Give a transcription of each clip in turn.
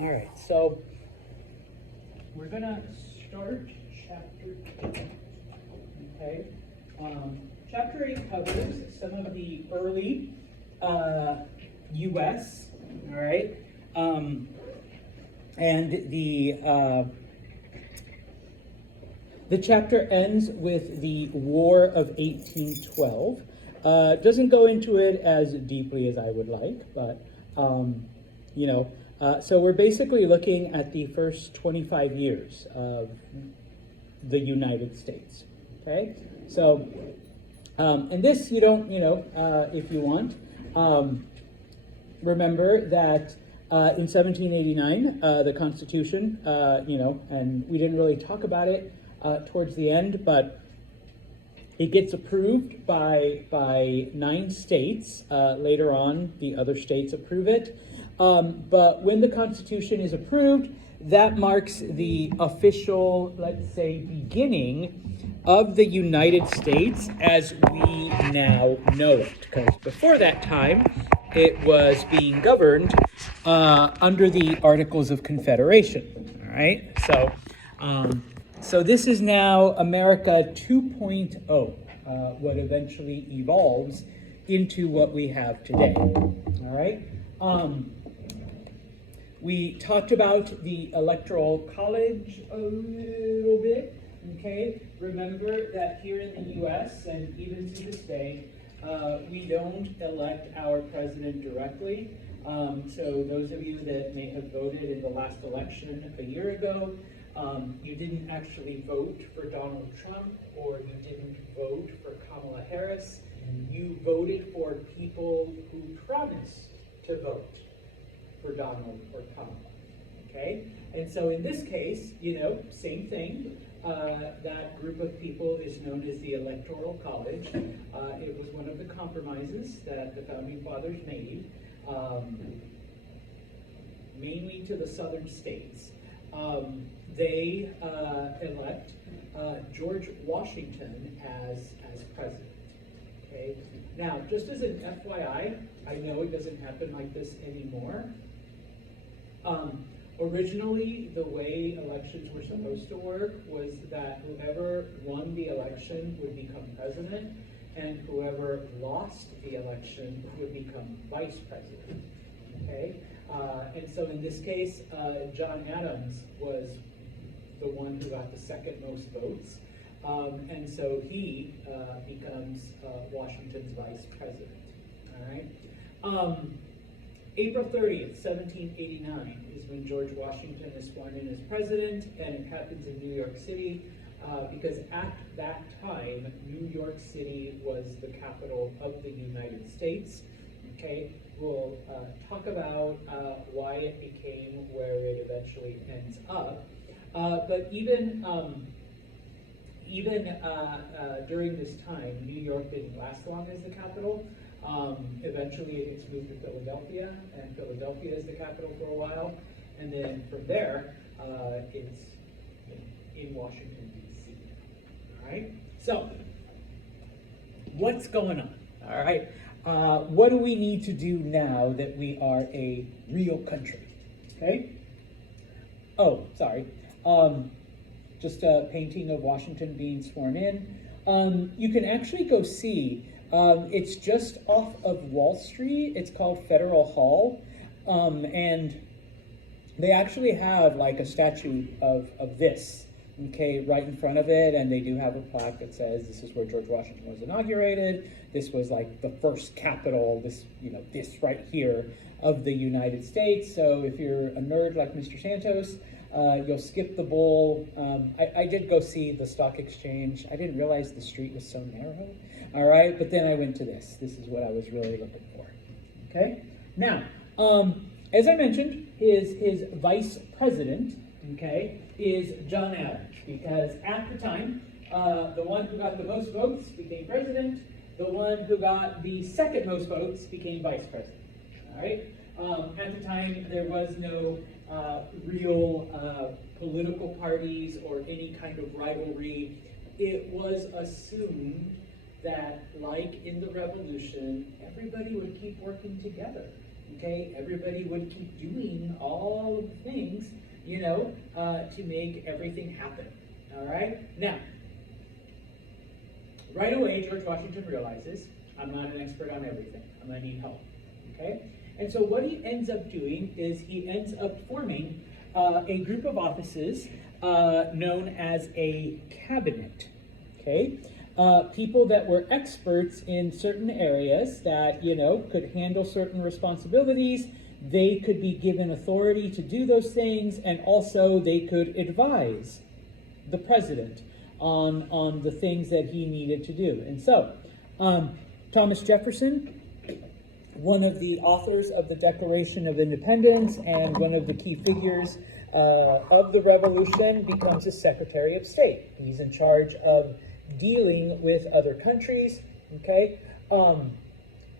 All right, so we're gonna start chapter 8. Okay, chapter 8 covers some of the early U.S. All right, and the chapter ends with the War of 1812. Doesn't go into it as deeply as I would like, but so we're basically looking at the first 25 years of the United States. Okay, so and this you don't, if you want, remember that in 1789 the Constitution, and we didn't really talk about it towards the end, but it gets approved by 9 states. Later on, the other states approve it. But when the Constitution is approved, that marks the official, let's say, beginning of the United States as we now know it. Because before that time, it was being governed under the Articles of Confederation. All right, so this is now America 2.0, what eventually evolves into what we have today. All right. We talked about the Electoral College a little bit. Okay. Remember that here in the U.S. and even to this day, we don't elect our president directly. So those of you that may have voted in the last election a year ago, you didn't actually vote for Donald Trump, or you didn't vote for Kamala Harris. You voted for people who promised to vote for Donald or Kamala. Okay? And so in this case, same thing. That group of people is known as the Electoral College. It was one of the compromises that the Founding Fathers made, mainly to the southern states. They elect George Washington as president. Okay. Now, just as an FYI, I know it doesn't happen like this anymore. Originally, the way elections were supposed to work was that whoever won the election would become president, and whoever lost the election would become vice president. Okay. And so in this case, John Adams was the one who got the second most votes. And so he becomes Washington's vice president. All right. April 30th, 1789 is when George Washington is sworn in as president, and it happens in New York City because at that time, New York City was the capital of the United States. Okay. We'll talk about why it became where it eventually ends up. But even during this time, New York didn't last long as the capital. Eventually it gets moved to Philadelphia, and Philadelphia is the capital for a while. And then from there, it's in Washington, D.C. All right? So, what's going on? All right? What do we need to do now that we are a real country? Okay? Oh, sorry. Just a painting of Washington being sworn in. You can actually go see. It's just off of Wall Street. It's called Federal Hall. And they actually have like a statue of this, okay, right in front of it. And they do have a plaque that says this is where George Washington was inaugurated. This was like the first capital, this right here of the United States. So if you're a nerd like Mr. Santos, you'll skip the bowl. I did go see the stock exchange. I didn't realize the street was so narrow. All right, but then I went to this. This is what I was really looking for. Okay. Now, as I mentioned, his vice president, okay, is John Adams, because at the time, the one who got the most votes became president. The one who got the second most votes became vice president. All right. At the time, there was no real political parties or any kind of rivalry. It was assumed that, like in the Revolution, everybody would keep working together. Okay, everybody would keep doing all of the things, you know, to make everything happen. All right? Now, right away, George Washington realizes, I'm not an expert on everything. I'm going to need help. Okay? And so what he ends up doing is he ends up forming a group of offices known as a cabinet. Okay? People that were experts in certain areas that, you know, could handle certain responsibilities. They could be given authority to do those things, and also they could advise the president on the things that he needed to do. And so, Thomas Jefferson, one of the authors of the Declaration of Independence and one of the key figures of the Revolution, becomes a Secretary of State. He's in charge of dealing with other countries. Okay,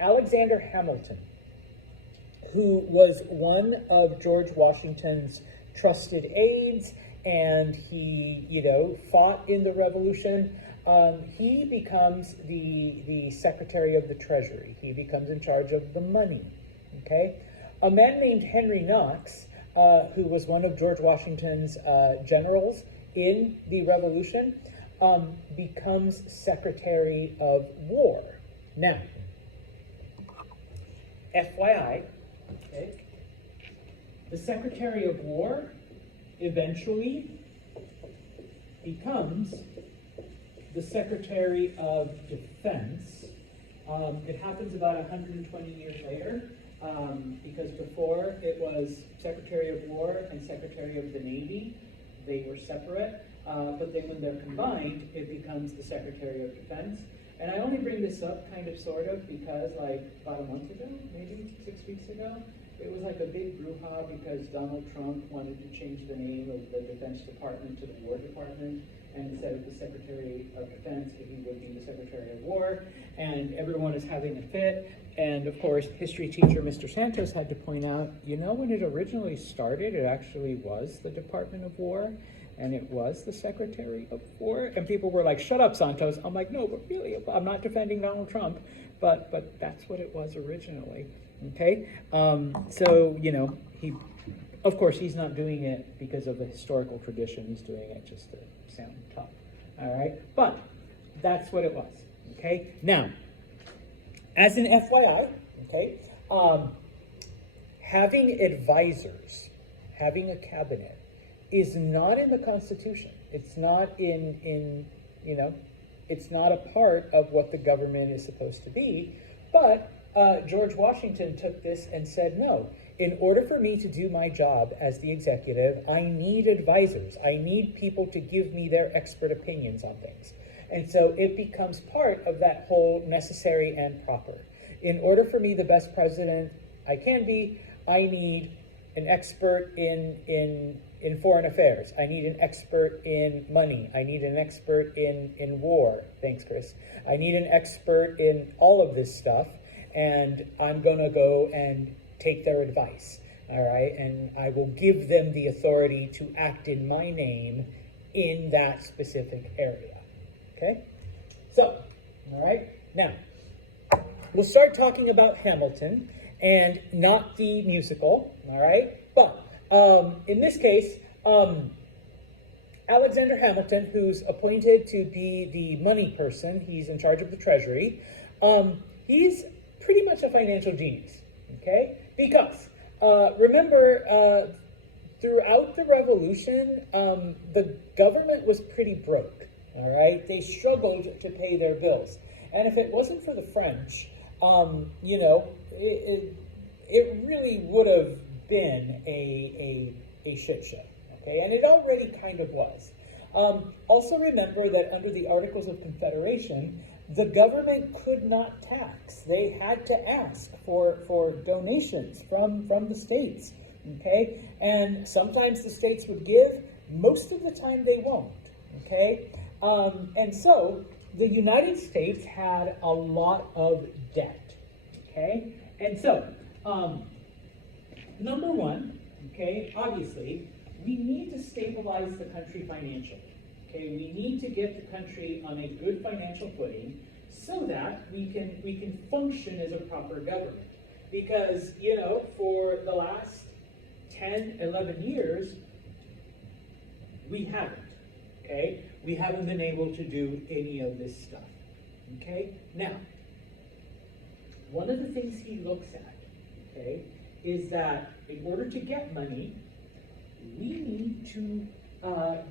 Alexander Hamilton, who was one of George Washington's trusted aides, and he, you know, fought in the Revolution. He becomes the Secretary of the Treasury. He becomes in charge of the money. Okay, a man named Henry Knox, who was one of George Washington's generals in the Revolution, becomes Secretary of War. Now, FYI, okay, the Secretary of War eventually becomes the Secretary of Defense. It happens about 120 years later, because before it was Secretary of War and Secretary of the Navy. They were separate. But then when they're combined, it becomes the Secretary of Defense. And I only bring this up kind of sort of because like about a month ago, maybe 6 weeks ago, it was like a big brouhaha because Donald Trump wanted to change the name of the Defense Department to the War Department. And instead of the Secretary of Defense, he would be the Secretary of War. And everyone is having a fit. And of course, history teacher Mr. Santos had to point out, you know, when it originally started, it actually was the Department of War. And it was the Secretary of War. And people were like, shut up, Santos. I'm like, no, but really, I'm not defending Donald Trump. But that's what it was originally. Okay? So, you know, of course, he's not doing it because of the historical tradition. He's doing it just to sound tough. All right? But that's what it was. Okay? Now, as an FYI, okay, having advisors, having a cabinet, is not in the Constitution. It's not in you know, it's not a part of what the government is supposed to be. But George Washington took this and said, no, in order for me to do my job as the executive, I need advisors. I need people to give me their expert opinions on things. And so it becomes part of that whole necessary and proper. In order for me, the best president I can be, I need an expert in foreign affairs. I need an expert in money. I need an expert in war. Thanks, Chris. I need an expert in all of this stuff, and I'm going to go and take their advice, all right? And I will give them the authority to act in my name in that specific area, okay? So, all right, now, we'll start talking about Hamilton, and not the musical, all right? But in this case, Alexander Hamilton, who's appointed to be the money person, he's in charge of the Treasury, he's pretty much a financial genius, okay? Because, remember, throughout the Revolution, the government was pretty broke, all right? They struggled to pay their bills. And if it wasn't for the French, you know, it really would have been a shit show, okay? And it already kind of was. Also remember that under the Articles of Confederation, the government could not tax. They had to ask for donations from the states, okay? And sometimes the states would give, most of the time they won't, okay? And so the United States had a lot of debt, okay? And so, number one, okay, obviously, we need to stabilize the country financially. Okay, we need to get the country on a good financial footing so that we can function as a proper government. Because, for the last 10, 11 years, we haven't, okay? We haven't been able to do any of this stuff, okay? Now, one of the things he looks at, okay, is that in order to get money, we need to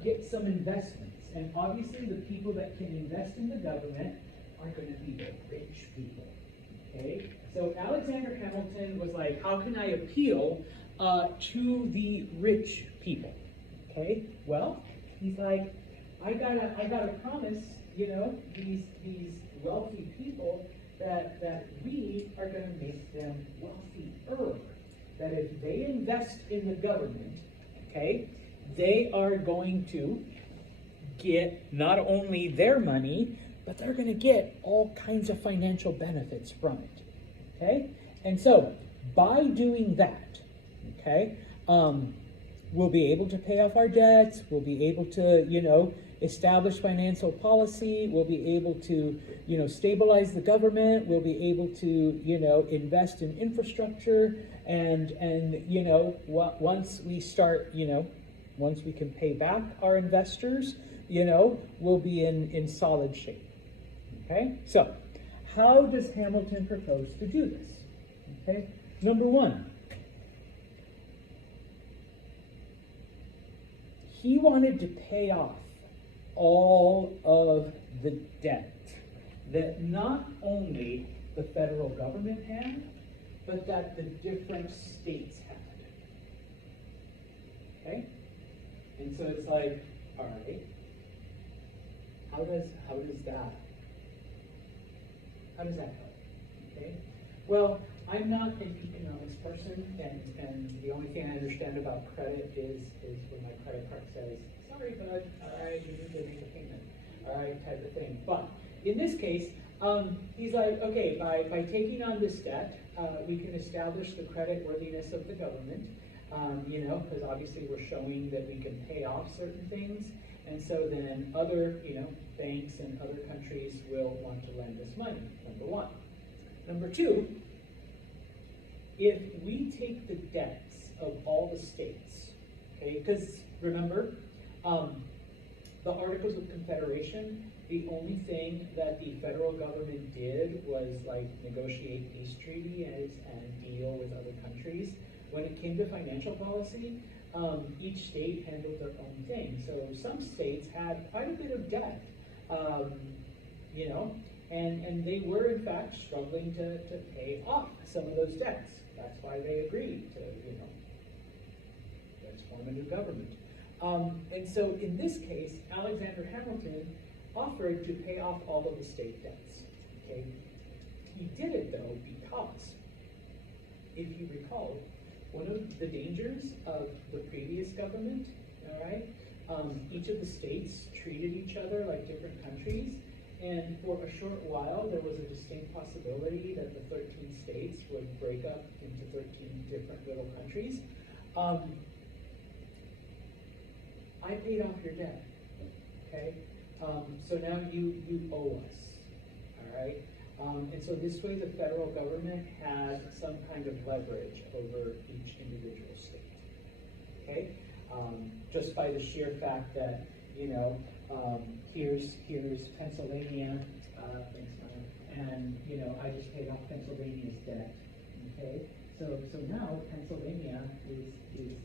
get some investments. And obviously the people that can invest in the government are going to be the rich people, okay? So Alexander Hamilton was like, how can I appeal to the rich people, okay? Well, he's like, I gotta promise, these wealthy people that we are going to make them wealthier. That if they invest in the government, okay, they are going to get not only their money, but they're going to get all kinds of financial benefits from it, okay? And so, by doing that, okay, we'll be able to pay off our debts, we'll be able to, establish financial policy, we'll be able to, stabilize the government, we'll be able to, invest in infrastructure, and once we start, once we can pay back our investors, we'll be in solid shape. Okay? So, how does Hamilton propose to do this? Okay? Number one, he wanted to pay off all of the debt that not only the federal government had, but that the different states had. Okay? And so it's like, all right, how does that help? Okay? Well, I'm not an economics person, and the only thing I understand about credit is when my credit card says, sorry, bud, all right, you need to make a payment, all right, type of thing. But in this case, he's like, okay, by taking on this debt, we can establish the credit worthiness of the government, because obviously we're showing that we can pay off certain things, and so then other, banks and other countries will want to lend us money, number one. Number two, if we take the debts of all the states, okay, because remember, the Articles of Confederation, the only thing that the federal government did was negotiate peace treaty and deal with other countries. When it came to financial policy, each state handled their own thing. So some states had quite a bit of debt, and they were in fact struggling to pay off some of those debts. That's why they agreed to, let's form a new government. And so in this case, Alexander Hamilton offered to pay off all of the state debts. Okay? He did it though because, if you recall, one of the dangers of the previous government, all right, each of the states treated each other like different countries, and for a short while there was a distinct possibility that the 13 states would break up into 13 different little countries. I paid off your debt, okay? So now you owe us, all right? And so this way the federal government has some kind of leverage over each individual state, okay? Just by the sheer fact that, here's Pennsylvania, thanks, Mom, and, I just paid off Pennsylvania's debt, okay? So now Pennsylvania is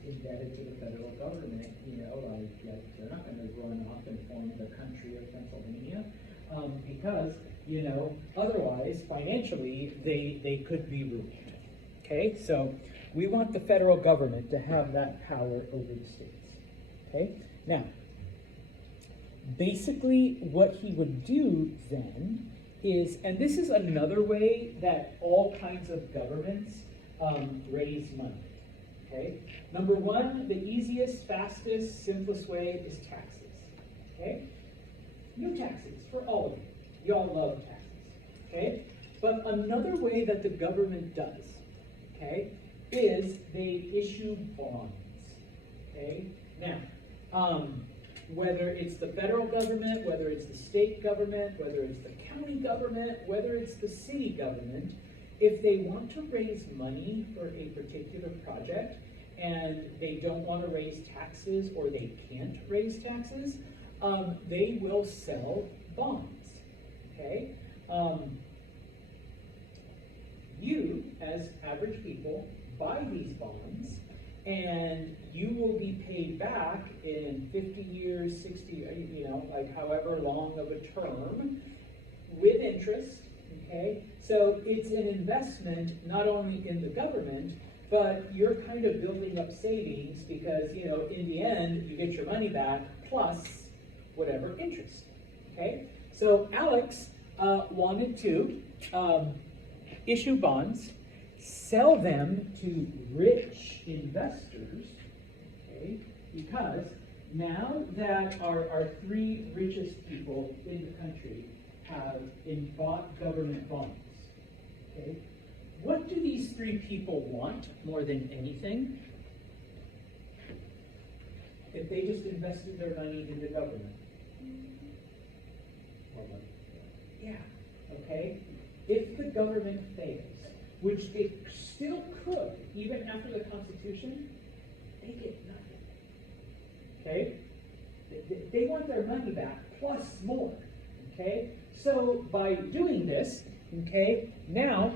indebted to the federal government, they're not going to run off and form the country of Pennsylvania, because, otherwise, financially, they could be ruined, okay? So we want the federal government to have that power over the states, okay? Now, basically what he would do then is, and this is another way that all kinds of governments raise money, okay? Number one, the easiest, fastest, simplest way is taxes, okay? New taxes for all of you. You all love taxes, okay? But another way that the government does, okay, is they issue bonds, okay? Now, whether it's the federal government, whether it's the state government, whether it's the county government, whether it's the city government, if they want to raise money for a particular project and they don't want to raise taxes or they can't raise taxes, they will sell bonds, okay? You, as average people, buy these bonds, and you will be paid back in 50 years, 60, like however long of a term, with interest, okay? So it's an investment not only in the government, but you're kind of building up savings because, in the end, you get your money back plus whatever interest, okay? So Alex wanted to issue bonds, sell them to rich investors, okay? Because now that our three richest people in the country have bought government bonds, okay? What do these three people want more than anything? If they just invested their money in the government. Yeah, okay? If the government fails, which they still could, even after the Constitution, they get nothing, okay? They want their money back plus more, okay? So by doing this, okay, now,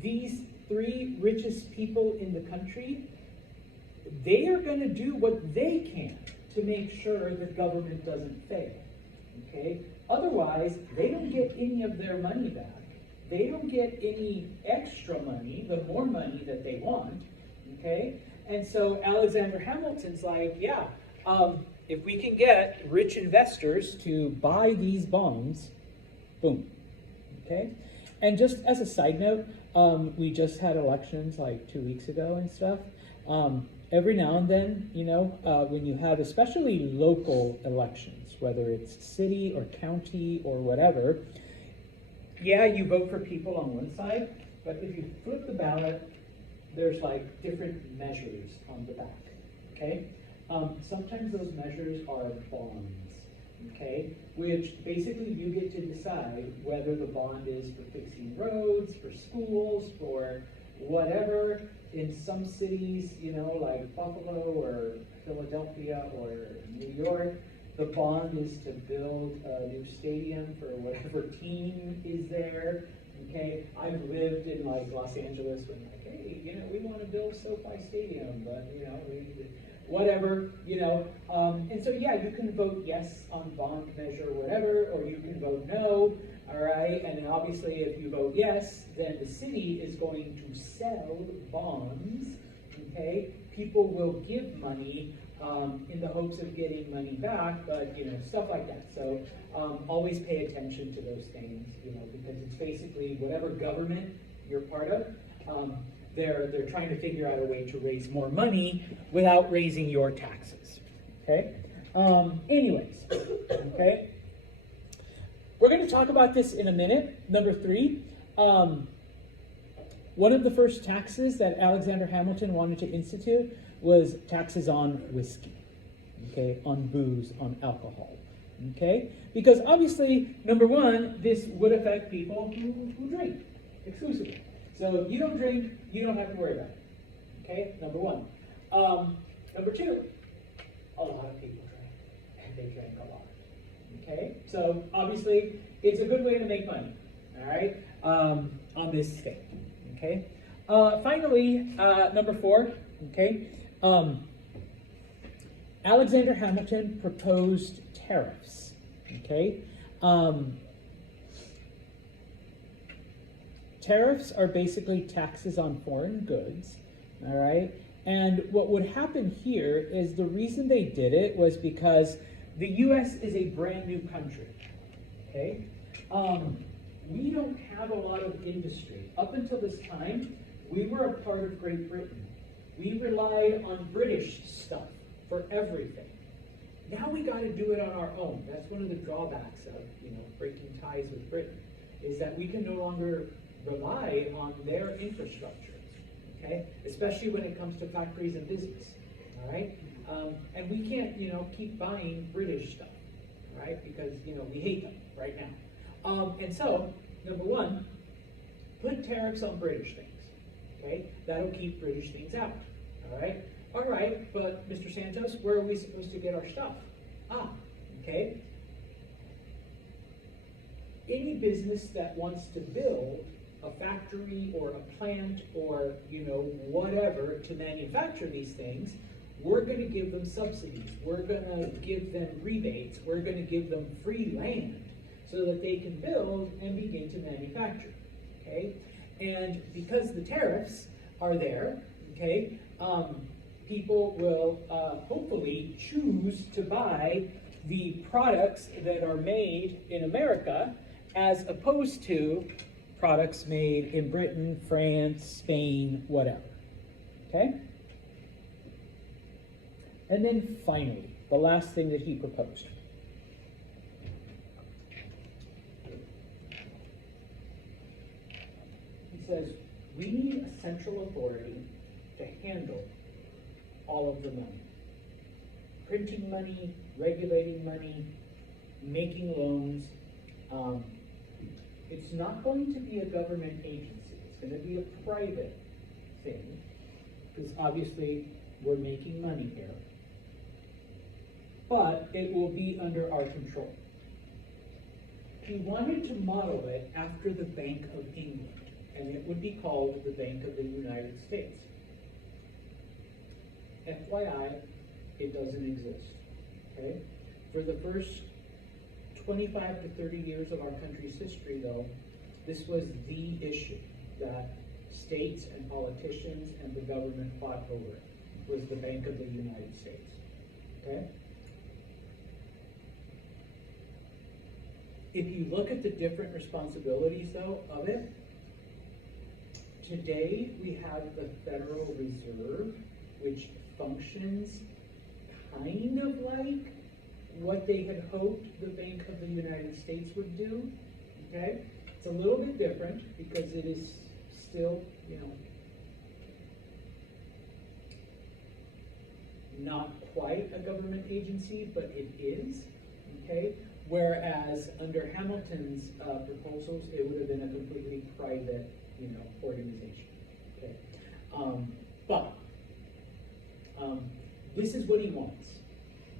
these three richest people in the country, they are going to do what they can to make sure the government doesn't fail, okay? Otherwise, they don't get any of their money back. They don't get any extra money, the more money that they want, okay? And so Alexander Hamilton's like, yeah, if we can get rich investors to buy these bonds, boom, okay? And just as a side note, we just had elections like 2 weeks ago and stuff. Every now and then, when you have especially local elections, whether it's city or county or whatever, yeah, you vote for people on one side, but if you flip the ballot, there's like different measures on the back, okay? Sometimes those measures are bonds, okay? Which basically you get to decide whether the bond is for fixing roads, for schools, for whatever. In some cities, like Buffalo or Philadelphia or New York, the bond is to build a new stadium for whatever team is there, okay? I've lived in like Los Angeles when like, hey, we want to build SoFi Stadium, but whatever, and so yeah, you can vote yes on bond measure, whatever, or you can vote no, all right, and then obviously if you vote yes, then the city is going to sell bonds, okay? People will give money in the hopes of getting money back, but stuff like that. So always pay attention to those things, because it's basically whatever government you're part of, they're trying to figure out a way to raise more money without raising your taxes, okay? Anyways, okay? We're going to talk about this in a minute. Number 3, one of the first taxes that Alexander Hamilton wanted to institute was taxes on whiskey, okay, on booze, on alcohol, okay? Because obviously, number 1, this would affect people who drink exclusively. So if you don't drink, you don't have to worry about it, okay? Number 1. Number 2, a lot of people drink, and they drink a lot, okay? So obviously, it's a good way to make money, all right, on this state, okay? Finally, number 4, okay? Alexander Hamilton proposed tariffs, okay? Tariffs are basically taxes on foreign goods, all right? And what would happen here is the reason they did it was because the U.S. is a brand new country, okay? We don't have a lot of industry. Up until this time, we were a part of Great Britain. We relied on British stuff for everything. Now we got to do it on our own. That's one of the drawbacks of, breaking ties with Britain, is that we can no longer rely on their infrastructure, okay? Especially when it comes to factories and business, all right? And we can't, keep buying British stuff, all right? Because, we hate them right now. And so, number one, put tariffs on British things, okay? That'll keep British things out, all right? All right, but Mr. Santos, where are we supposed to get our stuff? Okay. Any business that wants to build a factory or a plant or, whatever to manufacture these things, we're going to give them subsidies. We're going to give them rebates. We're going to give them free land so that they can build and begin to manufacture, okay? And because the tariffs are there, okay, people will hopefully choose to buy the products that are made in America as opposed to products made in Britain, France, Spain, whatever, okay? And then finally, the last thing that he proposed. He says, we need a central authority to handle all of the money. Printing money, regulating money, making loans. It's not going to be a government agency. It's going to be a private thing, because obviously we're making money here. But it will be under our control. He wanted to model it after the Bank of England, and it would be called the Bank of the United States. FYI, it doesn't exist, okay? For the first 25 to 30 years of our country's history, though, this was the issue that states and politicians and the government fought over, was the Bank of the United States, okay? If you look at the different responsibilities, though, of it, today we have the Federal Reserve, which functions kind of like what they had hoped the Bank of the United States would do, okay? It's a little bit different because it is still, not quite a government agency, but it is, okay? Whereas under Hamilton's proposals, it would have been a completely private, organization, okay? This is what he wants,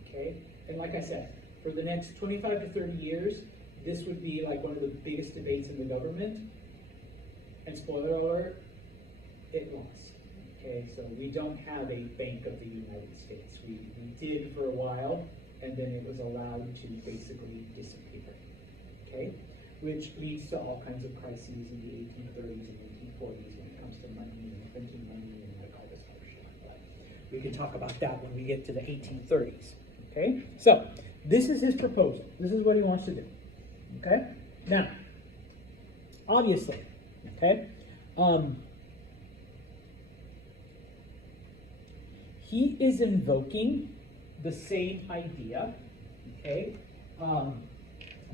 okay? And like I said, for the next 25 to 30 years, this would be like one of the biggest debates in the government. And spoiler alert, it lost. Okay, so we don't have a Bank of the United States. We did for a while, and then it was allowed to basically disappear. Okay, which leads to all kinds of crises in the 1830s and 1840s when it comes to money and printing money and like all this other stuff. But we can talk about that when we get to the 1830s. Okay, so this is his proposal. This is what he wants to do. Okay, now, obviously, okay, he is invoking the same idea, okay,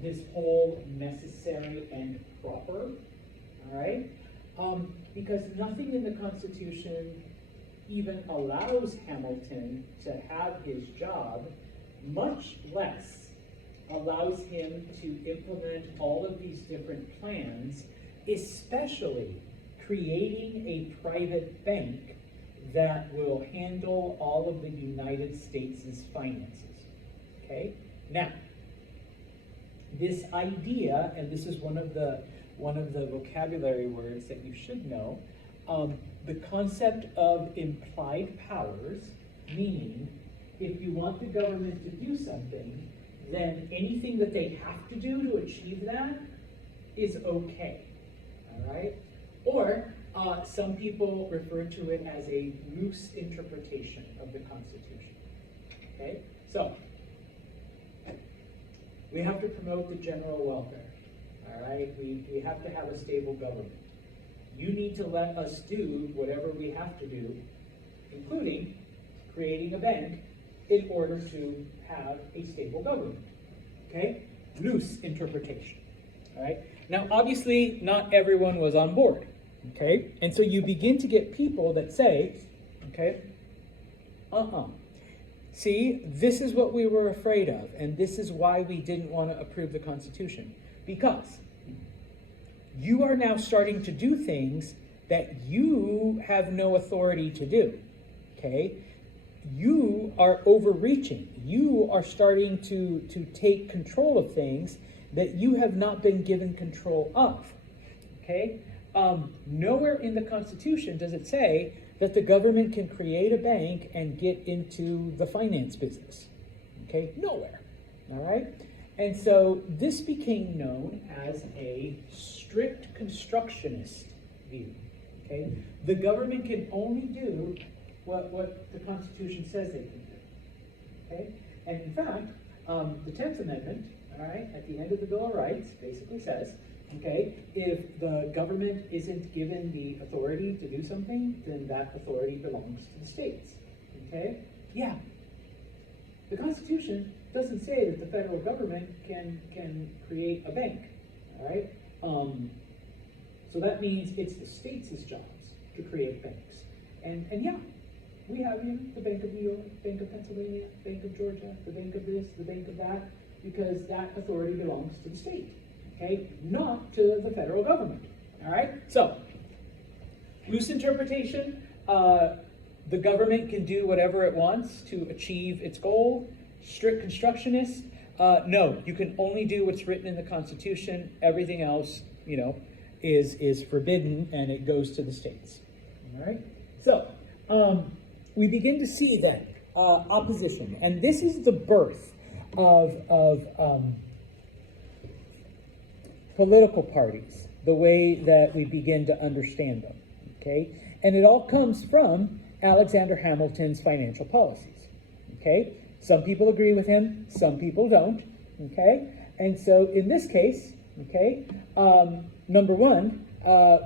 this whole necessary and proper, all right, because nothing in the Constitution even allows Hamilton to have his job, much less allows him to implement all of these different plans, especially creating a private bank that will handle all of the United States' finances, okay? Now, this idea, and this is one of the vocabulary words that you should know, the concept of implied powers, meaning if you want the government to do something, then anything that they have to do to achieve that is okay, all right? Or some people refer to it as a loose interpretation of the Constitution, okay? So, we have to promote the general welfare, all right? We have to have a stable government. You need to let us do whatever we have to do, including creating a bank in order to have a stable government, okay? Loose interpretation, all right? Now, obviously, not everyone was on board, okay? And so you begin to get people that say, okay, see, this is what we were afraid of, and this is why we didn't want to approve the Constitution. Because you are now starting to do things that you have no authority to do, okay? You are overreaching. You are starting to take control of things that you have not been given control of, okay? Nowhere in the Constitution does it say that the government can create a bank and get into the finance business, okay? Nowhere, all right? And so this became known as a strict constructionist view, okay? The government can only do what the Constitution says they can do, okay? And in fact, the 10th Amendment, all right, at the end of the Bill of Rights basically says, okay, if the government isn't given the authority to do something, then that authority belongs to the states, okay? Yeah. The Constitution doesn't say that the federal government can create a bank, all right? So that means it's the states' jobs to create banks. And yeah, we have, you know, the Bank of New York, Bank of Pennsylvania, Bank of Georgia, the Bank of this, the Bank of that, because that authority belongs to the state, okay? Not to the federal government, all right? So, loose interpretation, the government can do whatever it wants to achieve its goal. Strict constructionist, no, you can only do what's written in the Constitution. Everything else, you know, is forbidden, and it goes to the states, all right? So, we begin to see then opposition, and this is the birth of political parties, the way that we begin to understand them, okay? And it all comes from Alexander Hamilton's financial policies, okay? Some people agree with him, some people don't, okay? And so in this case, okay, number one,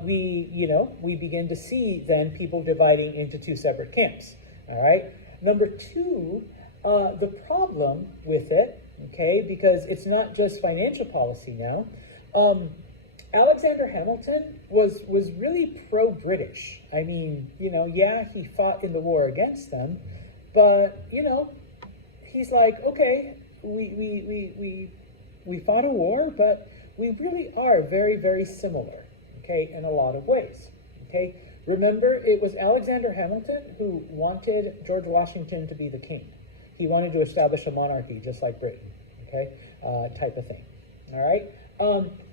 we begin to see then people dividing into two separate camps, all right? Number two, the problem with it, okay, because it's not just financial policy now, Alexander Hamilton was really pro-British. I mean, you know, yeah, he fought in the war against them, but, you know, he's like, okay, we fought a war, but we really are very, very similar, okay, in a lot of ways, okay? Remember, it was Alexander Hamilton who wanted George Washington to be the king. He wanted to establish a monarchy just like Britain, okay, type of thing, all right?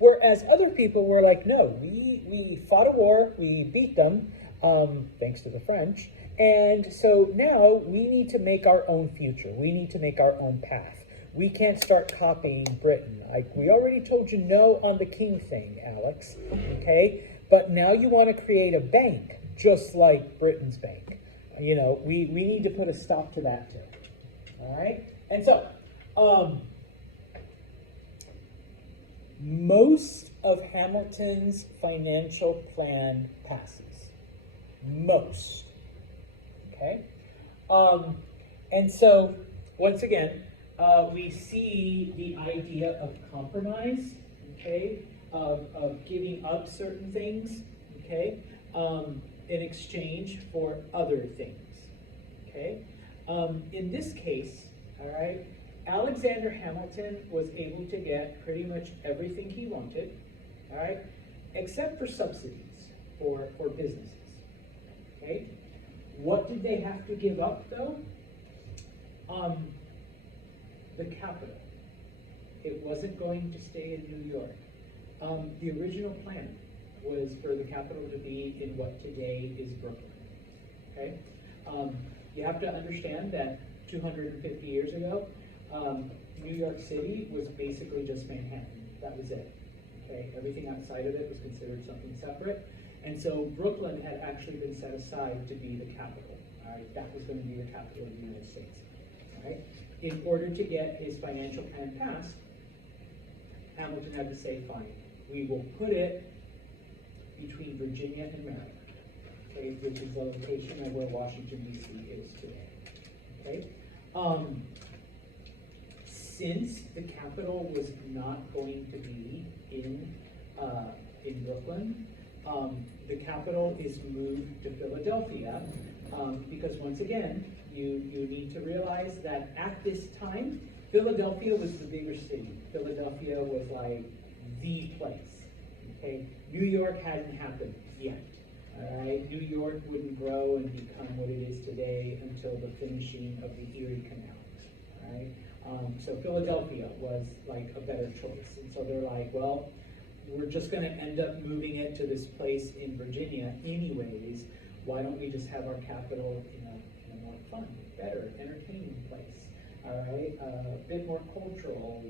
Whereas other people were like, no, we fought a war, we beat them, thanks to the French, and so now we need to make our own future. We need to make our own path. We can't start copying Britain. We already told you no on the king thing, Alex, okay? But now you want to create a bank just like Britain's bank. You know, we need to put a stop to that too, all right? And so, most of Hamilton's financial plan passes. Most. Okay? And so, once again, we see the idea of compromise, okay, of giving up certain things, okay, in exchange for other things, okay? In this case, all right, Alexander Hamilton was able to get pretty much everything he wanted, all right, except for subsidies for businesses, okay? What did they have to give up, though? The capital. It wasn't going to stay in New York. The original plan was for the capital to be in what today is Brooklyn, okay? You have to understand that 250 years ago, New York City was basically just Manhattan. That was it, okay? Everything outside of it was considered something separate. And so Brooklyn had actually been set aside to be the capital, all right? That was going to be the capital of the United States, all right? In order to get his financial plan passed, Hamilton had to say, fine, we will put it between Virginia and Maryland, okay, which is the location of where Washington, D.C. is today, okay? Since the capital was not going to be in Brooklyn, the capital is moved to Philadelphia, because once again, you need to realize that at this time, Philadelphia was the bigger city. Philadelphia was like the place. Okay, New York hadn't happened yet. All right, New York wouldn't grow and become what it is today until the finishing of the Erie Canal. All right, so Philadelphia was like a better choice, and so they're like, well, we're just going to end up moving it to this place in Virginia anyways. Why don't we just have our capital in a more fun, better, entertaining place? All right, a bit more cultural,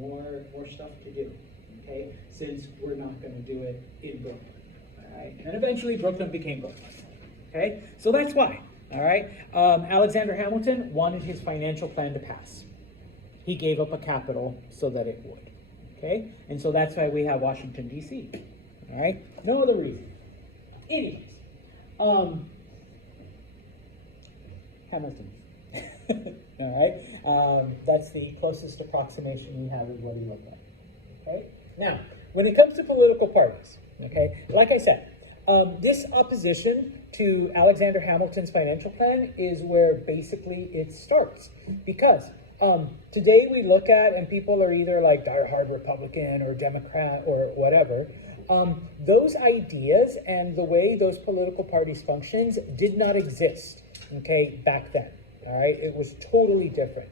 more stuff to do. Okay, since we're not going to do it in Brooklyn. All right, and eventually Brooklyn became Brooklyn. Okay, so that's why. All right, Alexander Hamilton wanted his financial plan to pass. He gave up a capital so that it would. Okay, and so that's why we have Washington, D.C. All right, no other reason. Anyways, Hamilton. All right, that's the closest approximation we have of what he looked like. Okay, now when it comes to political parties, okay, like I said, this opposition to Alexander Hamilton's financial plan is where basically it starts, because today we look at, and people are either like diehard Republican or Democrat or whatever, those ideas and the way those political parties functions did not exist, okay, back then, all right? It was totally different.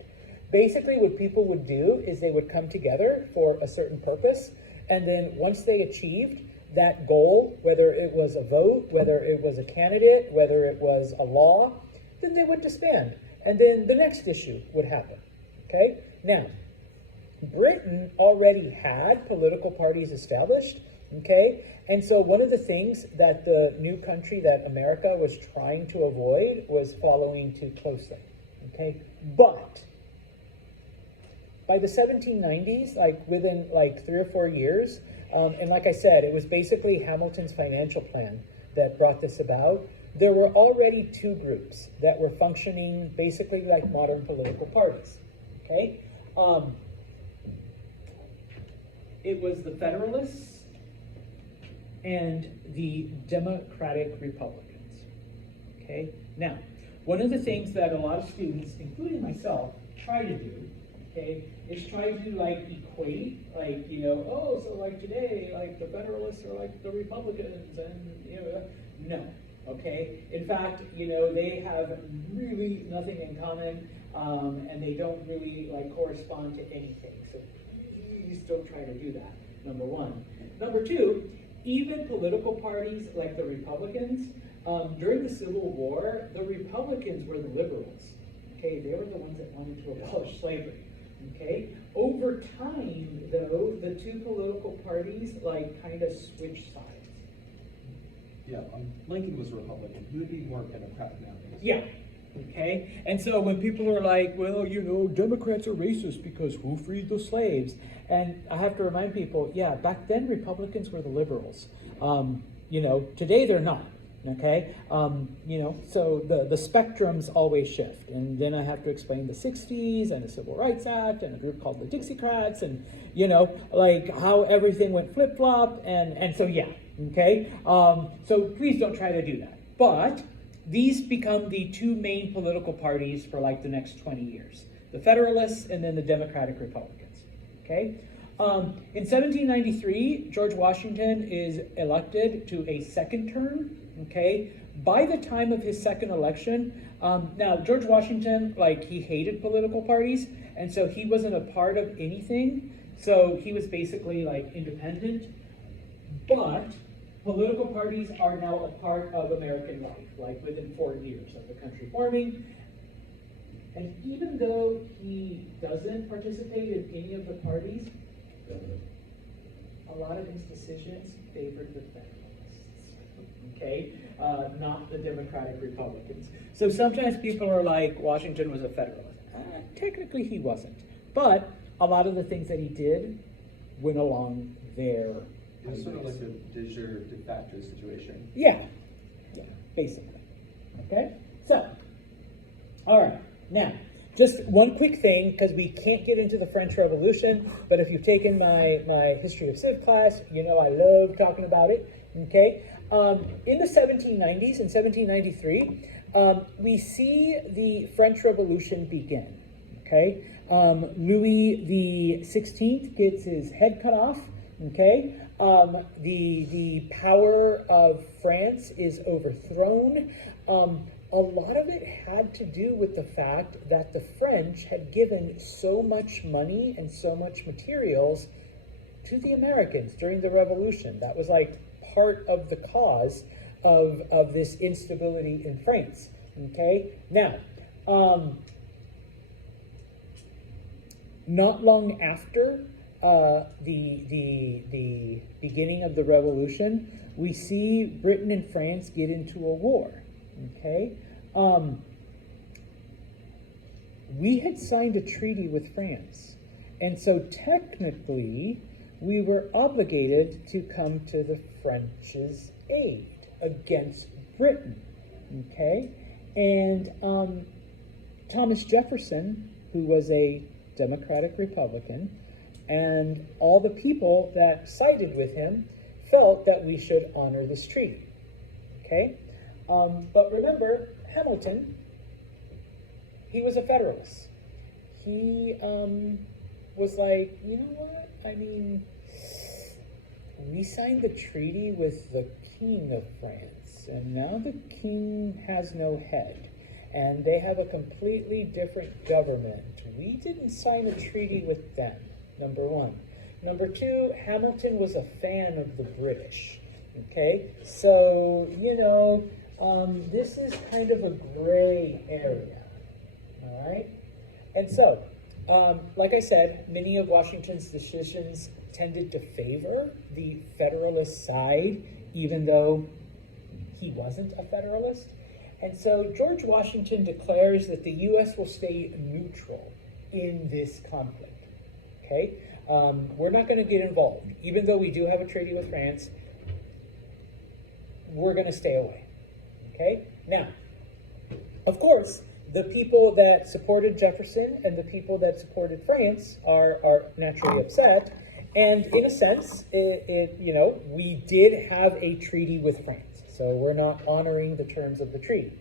Basically, what people would do is they would come together for a certain purpose, and then once they achieved that goal, whether it was a vote, whether it was a candidate, whether it was a law, then they would disband, and then the next issue would happen. Okay, now, Britain already had political parties established, okay, and so one of the things that the new country that America was trying to avoid was following too closely, okay, but by the 1790s, like within like 3 or 4 years, and like I said, it was basically Hamilton's financial plan that brought this about. There were already two groups that were functioning basically like modern political parties. Okay, it was the Federalists and the Democratic Republicans. Okay, now, one of the things that a lot of students, including myself, try to do, okay, is try to like equate, like, oh, so like today, like the Federalists are like the Republicans, and no. Okay, in fact, they have really nothing in common, and they don't really like correspond to anything. So please don't try to do that, number one. Number two, even political parties like the Republicans, during the Civil War, the Republicans were the liberals. Okay, they were the ones that wanted to abolish slavery. Okay, over time, though, the two political parties like kind of switched sides. Yeah, Lincoln was a Republican. He would be more Democrat now. Yeah. Okay. And so when people are like, well, Democrats are racist because who freed the slaves? And I have to remind people, yeah, back then Republicans were the liberals. Today they're not. Okay. So the spectrums always shift. And then I have to explain the 60s and the Civil Rights Act and a group called the Dixiecrats and, like how everything went flip-flop. And so, yeah. Okay, so please don't try to do that. But these become the two main political parties for like the next 20 years. The Federalists and then the Democratic Republicans. Okay, in 1793, George Washington is elected to a second term. Okay, by the time of his second election, now George Washington, like he hated political parties, and so he wasn't a part of anything. So he was basically like independent. But political parties are now a part of American life, like within 4 years of the country forming. And even though he doesn't participate in any of the parties, a lot of his decisions favored the Federalists, okay? Not the Democratic Republicans. So sometimes people are like, Washington was a Federalist. Technically he wasn't. But a lot of the things that he did went along there. It was sort of like a de jure, de facto situation. Yeah, basically. Okay, so, all right, now, just one quick thing, because we can't get into the French Revolution, but if you've taken my History of Civ class, I love talking about it, okay? In the 1790s, in 1793, we see the French Revolution begin, okay? Louis the 16th gets his head cut off, Okay, the power of France is overthrown. A lot of it had to do with the fact that the French had given so much money and so much materials to the Americans during the Revolution. That was like part of the cause of this instability in France. Okay, now, not long after the beginning of the Revolution, we see Britain and France get into a war. Okay, we had signed a treaty with France, and so technically we were obligated to come to the French's aid against Britain. Okay, and Thomas Jefferson, who was a Democratic Republican, and all the people that sided with him felt that we should honor this treaty. Okay? But remember, Hamilton, he was a Federalist. He was like, you know what? I mean, we signed the treaty with the King of France, and now the king has no head, and they have a completely different government. We didn't sign a treaty with them, number one. Number two, Hamilton was a fan of the British. Okay, so, you know, this is kind of a gray area. All right, and so, like I said, many of Washington's decisions tended to favor the Federalist side, even though he wasn't a Federalist. And so George Washington declares that the U.S. will stay neutral in this conflict. Okay, we're not going to get involved, even though we do have a treaty with France. We're going to stay away. Okay, now, of course, the people that supported Jefferson and the people that supported France are naturally upset. And in a sense, you know, we did have a treaty with France, so we're not honoring the terms of the treaty.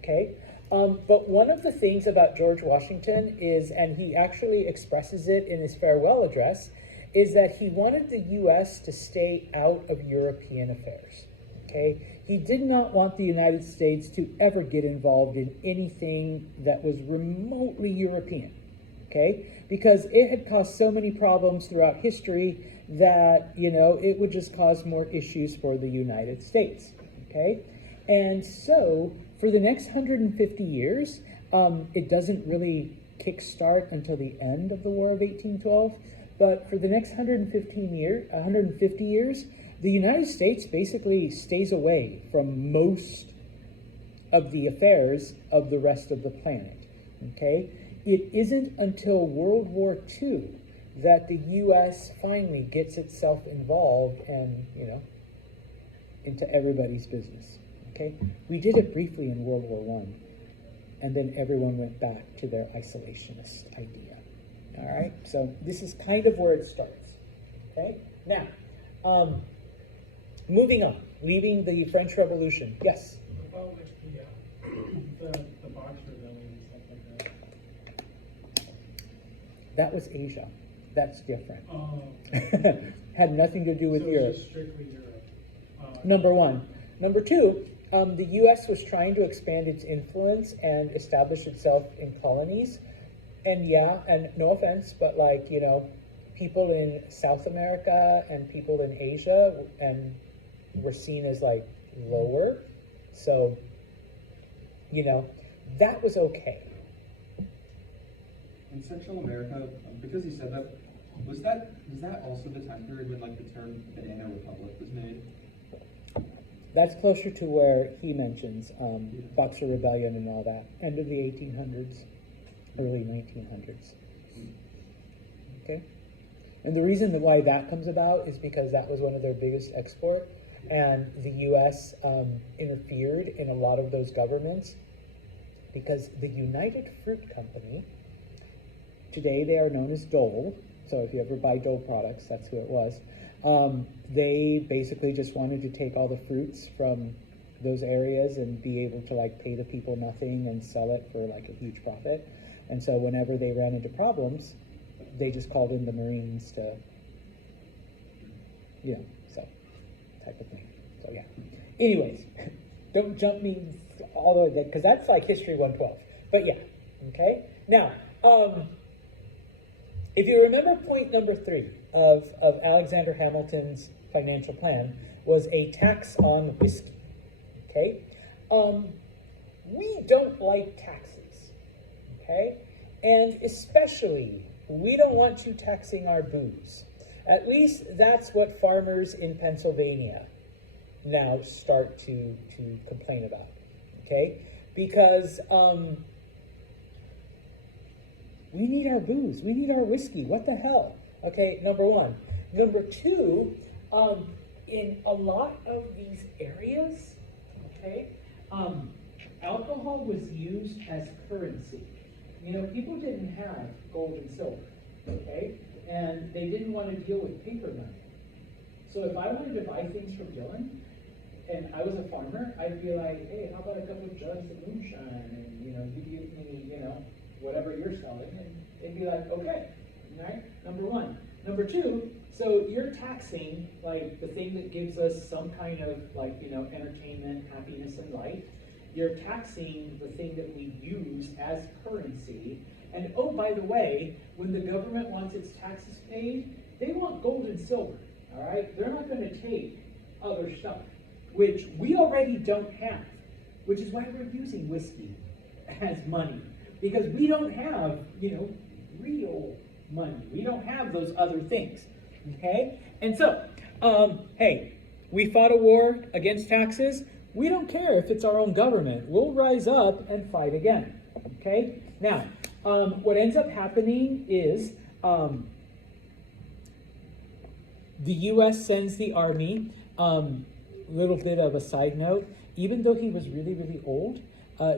Okay, but one of the things about George Washington is, and he actually expresses it in his farewell address, is that he wanted the U.S. to stay out of European affairs. Okay, he did not want the United States to ever get involved in anything that was remotely European. Okay, because it had caused so many problems throughout history that, you know, it would just cause more issues for the United States. Okay, and so for the next 150 years, it doesn't really kickstart until the end of the War of 1812, but for the next 150 years, the United States basically stays away from most of the affairs of the rest of the planet. Okay, it isn't until World War II that the U.S. finally gets itself involved and, you know, into everybody's business. Okay, we did it briefly in World War I, and then everyone went back to their isolationist idea. All right, so this is kind of where it starts. Okay, now, moving on, leaving the French Revolution. Yes? About like the Boxer rebellion and stuff like that. That was Asia. That's different. Oh, Had nothing to do with so Europe. it's just strictly Europe. Number one. Number two, the U.S. was trying to expand its influence and establish itself in colonies. And yeah, and no offense, but like, you know, people in South America and people in Asia and were seen as like lower. So, you know, that was okay. In Central America, because you said that, was that also the time period when like the term Banana Republic was made? That's closer to where he mentions Boxer Rebellion and all that. End of the 1800s, early 1900s. Okay? And the reason why that comes about is because that was one of their biggest export, and the U.S. Interfered in a lot of those governments because the United Fruit Company, today they are known as Dole, so if you ever buy Dole products, that's who it was. They basically just wanted to take all the fruits from those areas and be able to like pay the people nothing and sell it for like a huge profit. And so whenever they ran into problems, they just called in the Marines to you know, so type of thing. So yeah. Anyways, don't jump me all the way there, because that's like History 112. But yeah, okay. Now, if you remember point number 3 of Alexander Hamilton's financial plan was a tax on whiskey. Okay, we don't like taxes. Okay, and especially we don't want you taxing our booze. At least that's what farmers in Pennsylvania now start to complain about. Okay, because we need our booze, we need our whiskey. What the hell? Okay, number 1. Number 2, in a lot of these areas, okay, alcohol was used as currency. You know, people didn't have gold and silver, okay, and they didn't want to deal with paper money. So if I wanted to buy things from Dylan, and I was a farmer, I'd be like, hey, how about a couple of jugs of moonshine, and you know, you give me, you know, whatever you're selling, and they'd be like, okay, right? Number 1. Number 2, so you're taxing like the thing that gives us some kind of like, you know, entertainment, happiness, and life. You're taxing the thing that we use as currency. And oh, by the way, when the government wants its taxes paid, they want gold and silver, all right? They're not going to take other stuff, which we already don't have, which is why we're using whiskey as money, because we don't have, you know, real money. We don't have those other things, okay? And so, hey, we fought a war against taxes. We don't care if it's our own government. We'll rise up and fight again, okay? Now, what ends up happening is the U.S. sends the army. Little bit of a side note, even though he was really, really old,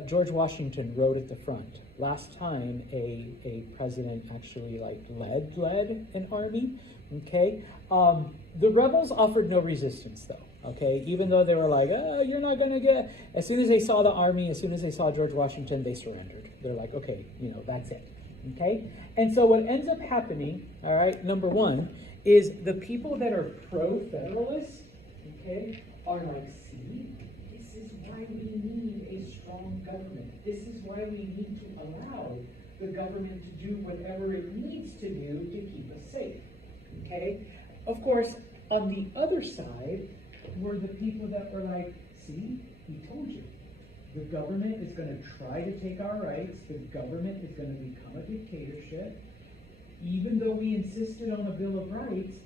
George Washington rode at the front. Last time a president actually like led an army, okay? The rebels offered no resistance though, okay? Even though they were like, oh, you're not gonna get, as soon as they saw the army, as soon as they saw George Washington, they surrendered. They're like, okay, you know, that's it, okay? And so what ends up happening, all right, number 1, is the people that are pro-federalists, okay, are like, see, this is why we need a strong government. This is why we need to allow the government to do whatever it needs to do to keep us safe, okay? Of course, on the other side were the people that were like, see, he told you. The government is going to try to take our rights. The government is going to become a dictatorship. Even though we insisted on a Bill of Rights,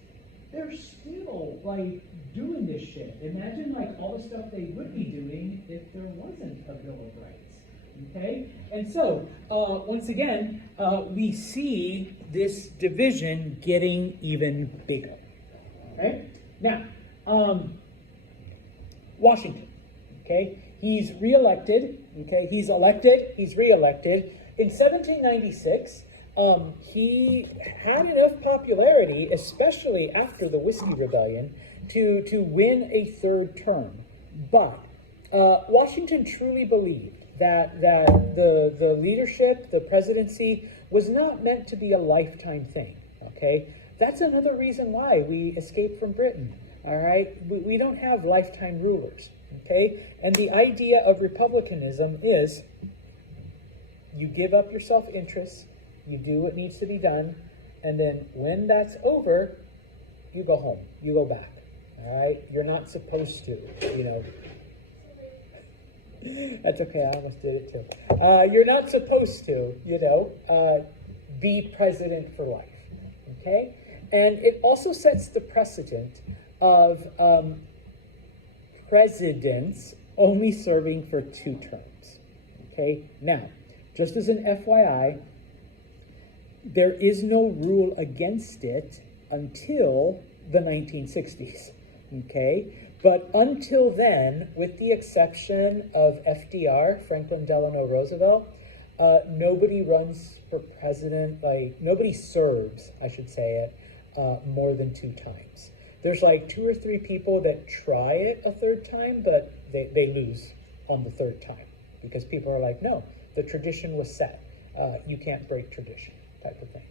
they're still like doing this shit. Imagine like all the stuff they would be doing if there wasn't a Bill of Rights. Okay? And so, once again, we see this division getting even bigger. Okay? Now, Washington. Okay? He's reelected. Okay? He's elected. He's reelected. In 1796, he had enough popularity, especially after the Whiskey Rebellion, to win a 3rd term. But Washington truly believed that the leadership, the presidency, was not meant to be a lifetime thing. Okay, that's another reason why we escaped from Britain. All right, we don't have lifetime rulers. Okay, and the idea of republicanism is you give up your self-interest. You do what needs to be done, and then when that's over, you go home. You go back. All right? You're not supposed to, you know. That's okay. I almost did it too. You're not supposed to, you know, be president for life. Okay? And it also sets the precedent of presidents only serving for 2 terms. Okay? Now, just as an FYI, there is no rule against it until the 1960s, okay? But until then, with the exception of FDR, Franklin Delano Roosevelt, nobody runs for president, like, nobody serves, I should say it, more than 2 times. There's like 2 or 3 people that try it a 3rd time, but they lose on the 3rd time because people are like, no, the tradition was set. You can't break tradition. Type of thing,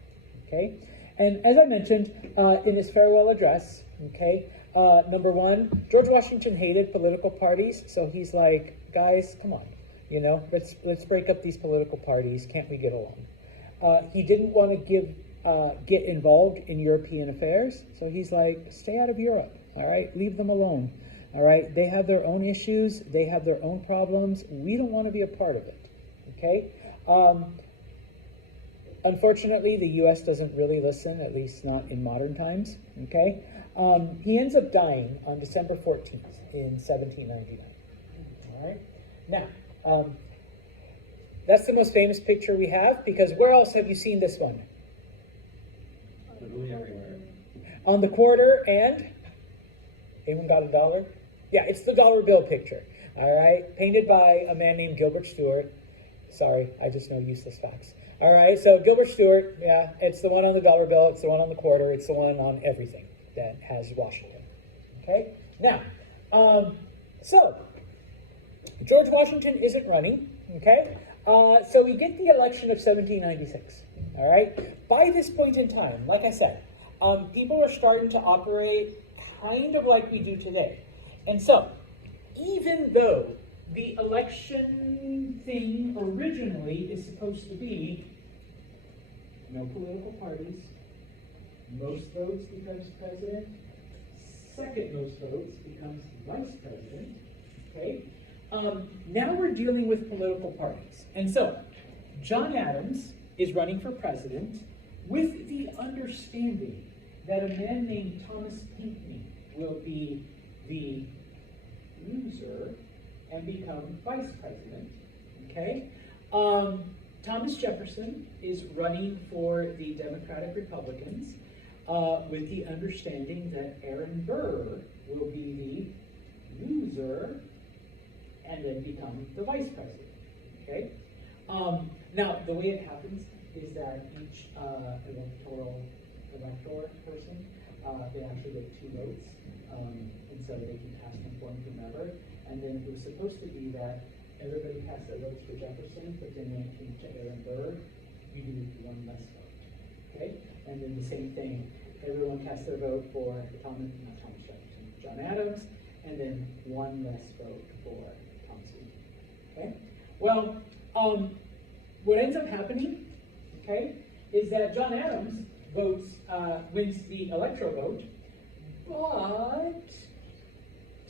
okay? And as I mentioned in his farewell address, okay, Number one, George Washington hated political parties, so he's like, guys, come on, let's break up these political parties. Can't we get along? He didn't want to get involved in European affairs, so he's like, stay out of Europe. All right, leave them alone. All right, they have their own issues, they have their own problems. We don't want to be a part of it. Okay. Unfortunately, the U.S. doesn't really listen, at least not in modern times. Okay. He ends up dying on December 14th in 1799. All right. Now, that's the most famous picture we have, because where else have you seen this one? Literally everywhere. On the quarter, and anyone got $1? Yeah, it's the dollar bill picture. All right, painted by a man named Gilbert Stuart. Sorry, I just know useless facts. All right, so Gilbert Stuart, yeah, it's the one on the dollar bill, it's the one on the quarter, it's the one on everything that has Washington. Okay, now, so George Washington isn't running. Okay, so we get the election of 1796. All right, by this point in time, like I said, people are starting to operate kind of like we do today. And so, even though the election thing originally is supposed to be no political parties, most votes becomes president, second most votes becomes vice president, okay? Now we're dealing with political parties. And so, John Adams is running for president with the understanding that a man named Thomas Pinckney will be the loser and become vice president, okay? Thomas Jefferson is running for the Democratic Republicans with the understanding that Aaron Burr will be the loser and then become the vice president, okay? Now, the way it happens is that each elector person, they actually get 2 votes, and so they can cast from one to another. And then it was supposed to be that everybody cast their votes for Jefferson, but then when it came to Aaron Burr, you do 1 less vote. Okay? And then the same thing, everyone cast their vote for John Adams, and then 1 less vote for Thomas Pinckney. Okay? Well, what ends up happening, okay, is that John Adams wins the electoral vote, but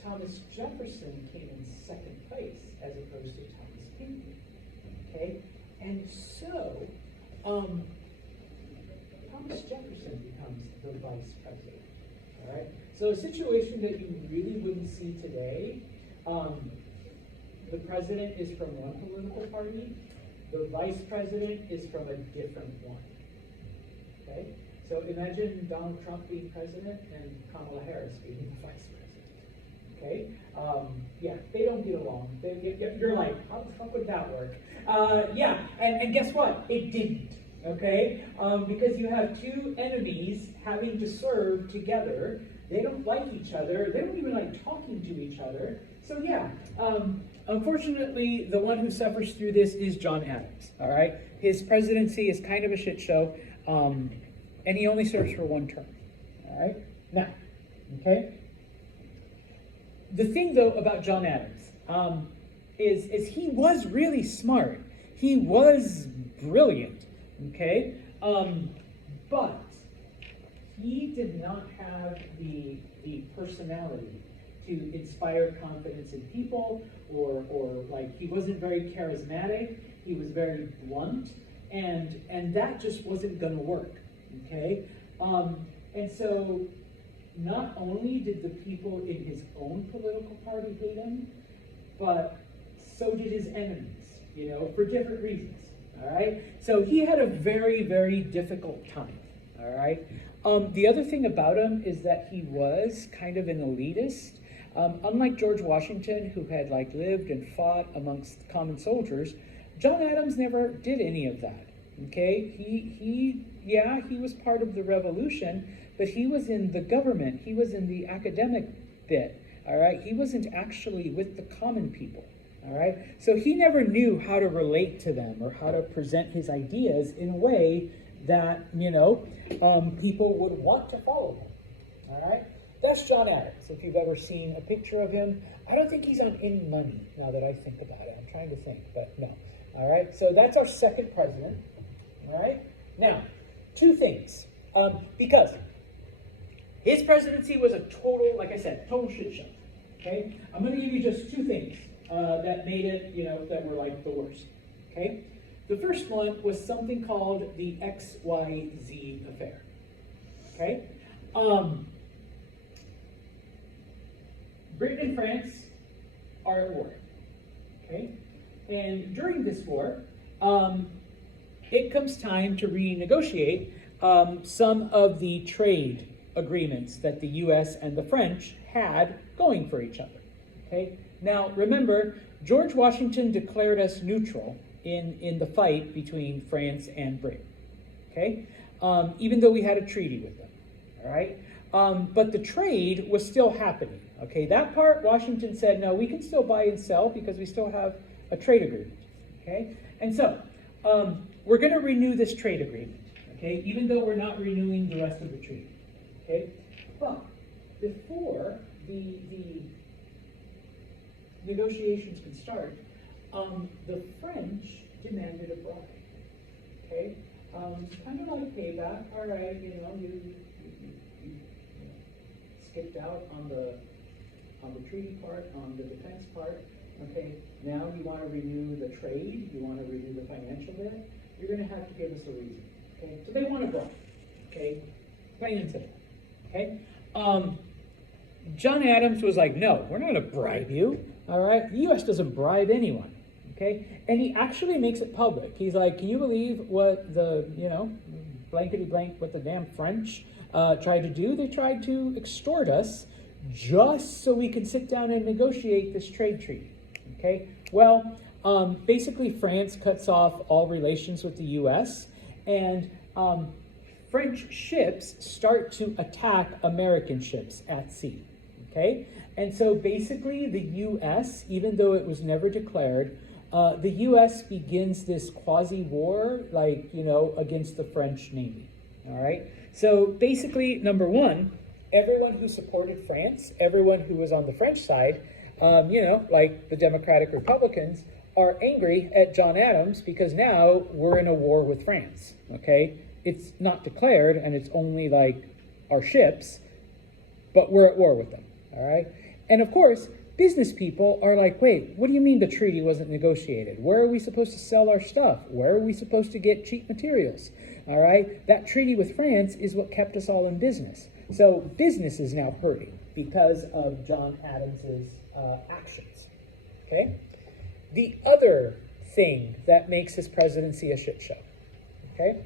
Thomas Jefferson came in 2nd place as opposed to Thomas Pinckney. Okay? And so, Thomas Jefferson becomes the vice president. All right? So a situation that you really wouldn't see today, the president is from one political party, the vice president is from a different one. Okay? So imagine Donald Trump being president and Kamala Harris being the vice president. Okay? Yeah, they don't get along. You're like, how the fuck would that work? Yeah, and guess what? It didn't. Okay? Because you have 2 enemies having to serve together. They don't like each other. They don't even like talking to each other. So yeah, unfortunately, the one who suffers through this is John Adams. All right? His presidency is kind of a shit show. And he only serves for 1 term. All right? Now, okay? The thing, though, about John Adams is he was really smart. He was brilliant, okay? But he did not have the personality to inspire confidence in people, or like, he wasn't very charismatic. He was very blunt, and that just wasn't going to work. Okay, and so not only did the people in his own political party hate him, but so did his enemies, for different reasons. All right, so he had a very, very difficult time. All right, the other thing about him is that he was kind of an elitist. Unlike George Washington, who had lived and fought amongst common soldiers, John Adams never did any of that. Okay, he was part of the revolution, but he was in the government. He was in the academic bit. All right, he wasn't actually with the common people. All right, so he never knew how to relate to them or how to present his ideas in a way that people would want to follow him. All right, that's John Adams, if you've ever seen a picture of him. I don't think he's on any money, now that I think about it. I'm trying to think, but no. All right, so that's our second president. All right, now, two things. Because his presidency was a total, like I said, total shit show. Okay, I'm going to give you just two things that made it, that were like the worst. Okay, the first one was something called the XYZ affair. Okay, Britain and France are at war. Okay, and during this war, it comes time to renegotiate some of the trade agreements that the U.S. and the French had going for each other. Okay. Now remember, George Washington declared us neutral in the fight between France and Britain. Okay, even though we had a treaty with them. All right, but the trade was still happening. Okay, that part Washington said no, we can still buy and sell because we still have a trade agreement. Okay, and so we're going to renew this trade agreement. Okay, even though we're not renewing the rest of the treaty. Okay, but before the negotiations can start, the French demanded a bribe. Okay, kind of like payback. All right, you skipped out on the treaty part, on the defense part. Okay, now you want to renew the trade, you want to renew the financial debt. You're going to have to give us a reason. Okay, so they want a bribe. Okay, plain and simple. Okay, John Adams was like, no, we're not going to bribe you. All right, the U.S. doesn't bribe anyone. Okay, and he actually makes it public. He's like, can you believe what the blankety blank what the damn French tried to do? They tried to extort us just so we could sit down and negotiate this trade treaty. Okay, well, basically France cuts off all relations with the U.S. and French ships start to attack American ships at sea. Okay, and so basically the U.S., even though it was never declared, the U.S. begins this quasi-war, against the French Navy. All right, so basically, number one, everyone who supported France, everyone who was on the French side, like the Democratic Republicans, are angry at John Adams because now we're in a war with France. Okay, it's not declared and it's only like our ships, but we're at war with them. All right, and of course, business people are like, wait, what do you mean the treaty wasn't negotiated? Where are we supposed to sell our stuff? Where are we supposed to get cheap materials? All right, that treaty with France is what kept us all in business. So business is now hurting because of John Adams's actions. Okay, the other thing that makes his presidency a shit show. Okay,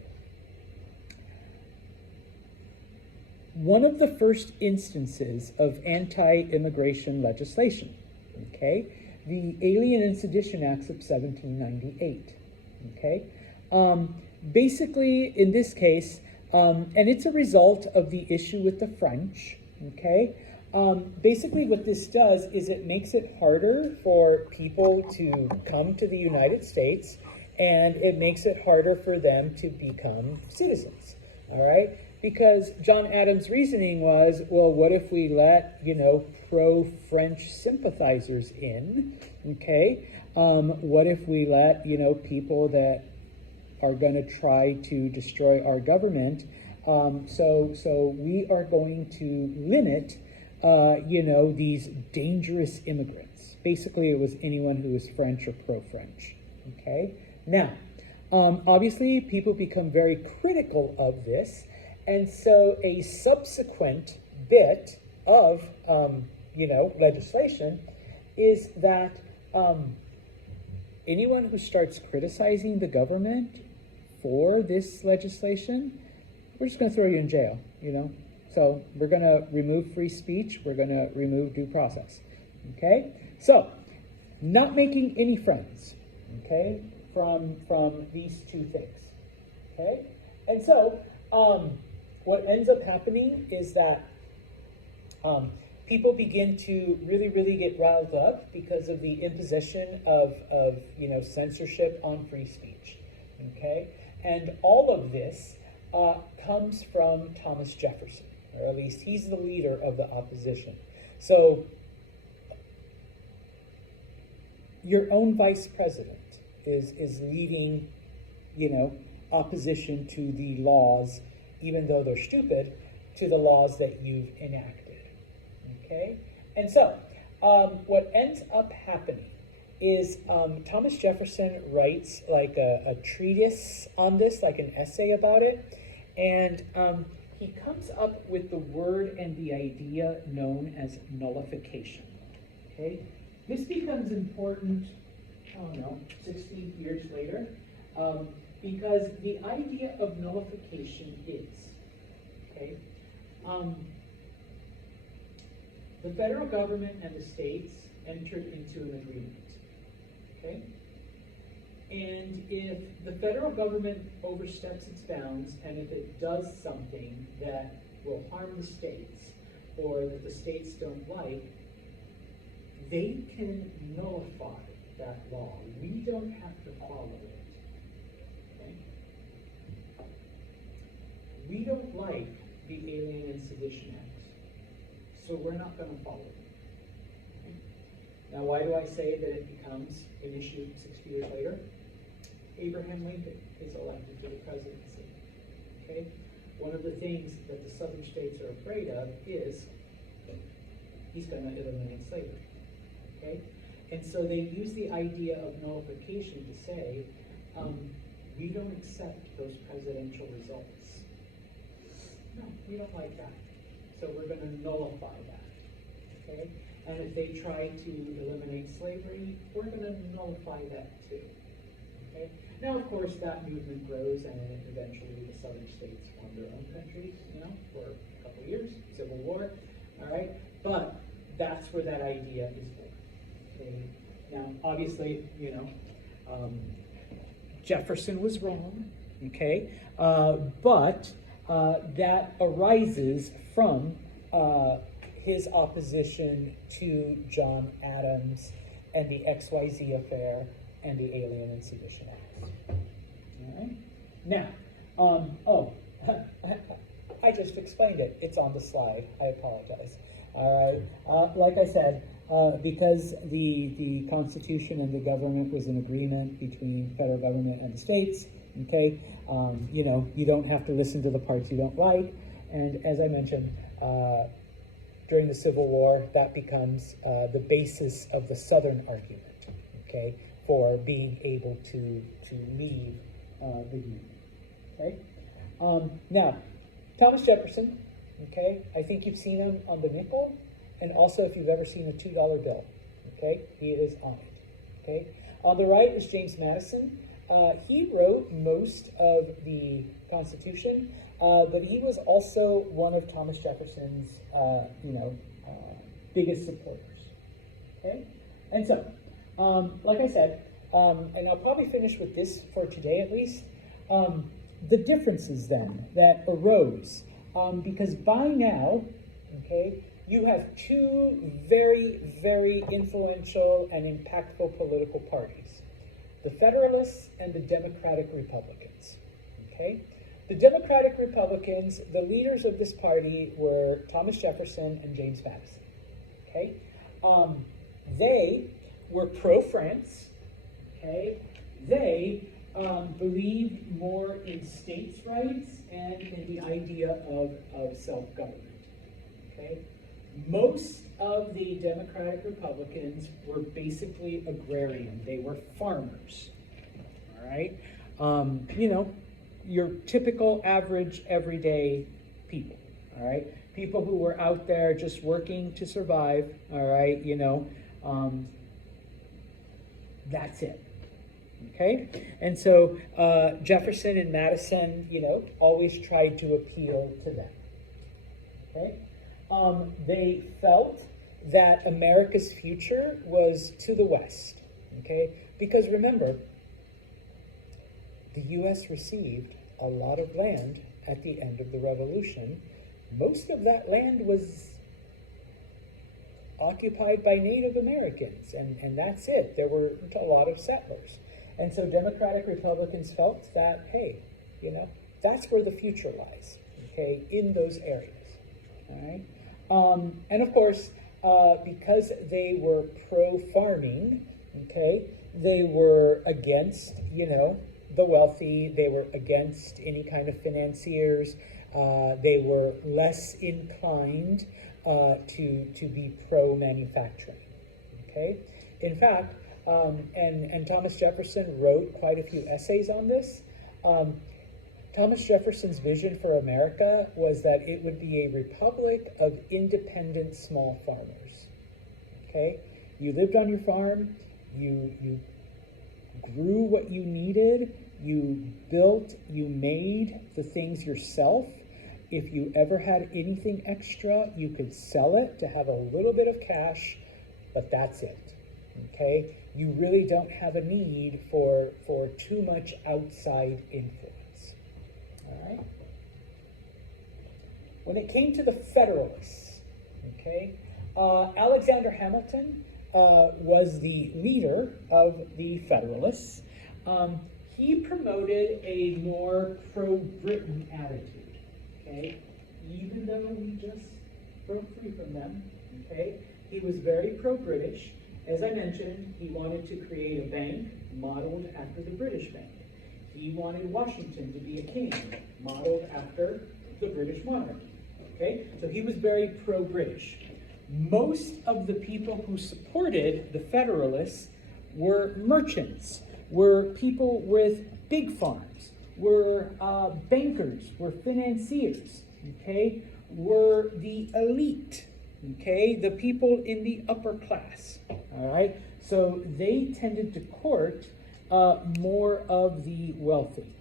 one of the first instances of anti-immigration legislation. Okay, the Alien and Sedition Acts of 1798. Okay, basically in this case. And it's a result of the issue with the French, okay? Basically what this does is it makes it harder for people to come to the United States, and it makes it harder for them to become citizens, all right? Because John Adams' reasoning was, well, what if we let, pro-French sympathizers in, okay? What if we let, people that are going to try to destroy our government. So we are going to limit, these dangerous immigrants. Basically, it was anyone who was French or pro-French. Okay. Now, obviously, people become very critical of this, and so a subsequent bit of, legislation is that anyone who starts criticizing the government for this legislation, we're just going to throw you in jail, So we're going to remove free speech. We're going to remove due process. Okay? So, not making any friends, okay, from these two things. Okay? And so, what ends up happening is that people begin to really, really get riled up because of the imposition of censorship on free speech. Okay? And all of this comes from Thomas Jefferson. or at least he's the leader of the opposition. So your own vice president is leading, opposition to the laws, even though they're stupid, to the laws that you've enacted. Okay? And so, what ends up happening is Thomas Jefferson writes like a treatise on this, like an essay about it, and he comes up with the word and the idea known as nullification. Okay? This becomes important, 60 years later, because the idea of nullification is, okay, the federal government and the states entered into an agreement, okay? And if the federal government oversteps its bounds, and if it does something that will harm the states, or that the states don't like, they can nullify that law. We don't have to follow it. Okay? We don't like the Alien and Sedition Act, so we're not going to follow it. Okay? Now, why do I say that it becomes an issue 60 years later? Abraham Lincoln is elected to the presidency. Okay? One of the things that the southern states are afraid of is he's going to eliminate slavery. Okay? And so they use the idea of nullification to say, we don't accept those presidential results. No, we don't like that. So we're going to nullify that. Okay? And if they try to eliminate slavery, we're going to nullify that too. Okay? Now, of course, that movement grows, and eventually the southern states form their own countries, for a couple of years, Civil War, all right? But that's where that idea is born. Okay. Now, obviously, Jefferson was wrong, okay? But that arises from his opposition to John Adams and the XYZ affair and the Alien and Sedition Act. All right? Now, I just explained it. It's on the slide. I apologize. Like I said, because the Constitution and the government was an agreement between federal government and the states, okay, you don't have to listen to the parts you don't like. And as I mentioned, during the Civil War, that becomes the basis of the Southern argument, okay, for being able to leave the Union, okay? Now, Thomas Jefferson, okay, I think you've seen him on the nickel, and also if you've ever seen a $2 bill, okay, he is on it, okay? On the right is James Madison. He wrote most of the Constitution, but he was also one of Thomas Jefferson's, biggest supporters, okay? And so, like I said, and I'll probably finish with this for today at least, the differences then that arose, because by now, okay, you have two very, very influential and impactful political parties, the Federalists and the Democratic Republicans, okay? The Democratic Republicans, the leaders of this party were Thomas Jefferson and James Madison, okay? They were pro-France, okay? They believed more in states' rights and in the idea of self-government, okay? Most of the Democratic Republicans were basically agrarian. They were farmers, all right? Your typical, average, everyday people, all right? People who were out there just working to survive, all right? That's it, okay? And so Jefferson and Madison, always tried to appeal to them, okay? They felt that America's future was to the West, okay? Because remember, the U.S. received a lot of land at the end of the Revolution. Most of that land was occupied by Native Americans, and that's it. There were a lot of settlers. And so Democratic Republicans felt that, hey, that's where the future lies, okay, in those areas. All right. And of course, because they were pro-farming, okay, they were against, the wealthy. They were against any kind of financiers. They were less inclined to be pro-manufacturing. Okay. In fact, and Thomas Jefferson wrote quite a few essays on this. Thomas Jefferson's vision for America was that it would be a republic of independent small farmers. Okay? You lived on your farm, you grew what you needed, you built, you made the things yourself. If you ever had anything extra, you could sell it to have a little bit of cash, but that's it. Okay? You really don't have a need for too much outside influence. All right. When it came to the Federalists, okay, Alexander Hamilton was the leader of the Federalists. He promoted a more pro-Britain attitude, okay, even though we just broke free from them, okay. He was very pro-British. As I mentioned, he wanted to create a bank modeled after the British Bank. He wanted Washington to be a king, modeled after the British monarchy. Okay, so he was very pro-British. Most of the people who supported the Federalists were merchants, were people with big farms, were bankers, were financiers, okay, were the elite, okay, the people in the upper class, all right? So they tended to court more of the wealthy,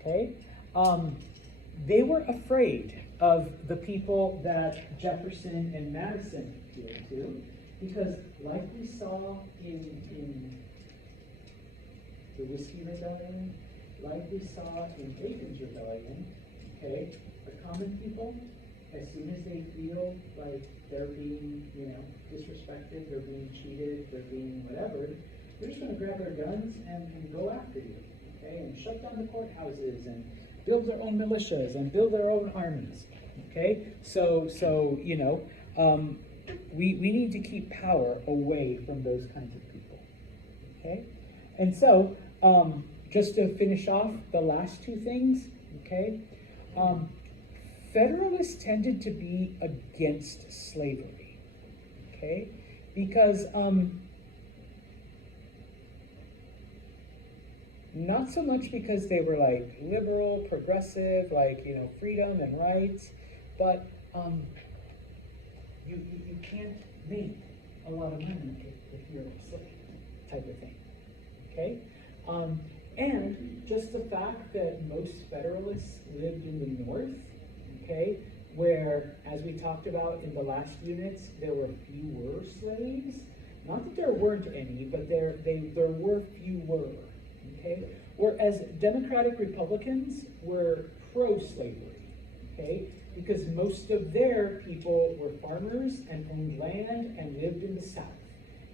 okay? They were afraid of the people that Jefferson and Madison appealed to, because like we saw in the Whiskey Rebellion, like we saw in Bacon's Rebellion, okay, the common people, as soon as they feel like they're being, disrespected, they're being cheated, they're being whatever, they're just going to grab their guns and go after you, okay, and shut down the courthouses and build their own militias and build their own armies, okay? So we need to keep power away from those kinds of people, okay? And so, just to finish off the last two things, okay? Federalists tended to be against slavery, okay? Because, not so much because they were like liberal, progressive, like, freedom and rights, but you can't make a lot of money if you're a slave, type of thing, okay? And just the fact that most Federalists lived in the North, okay, where, as we talked about in the last units, there were fewer slaves. Not that there weren't any, but there were fewer. Okay? Whereas Democratic Republicans were pro-slavery, okay? Because most of their people were farmers and owned land and lived in the South.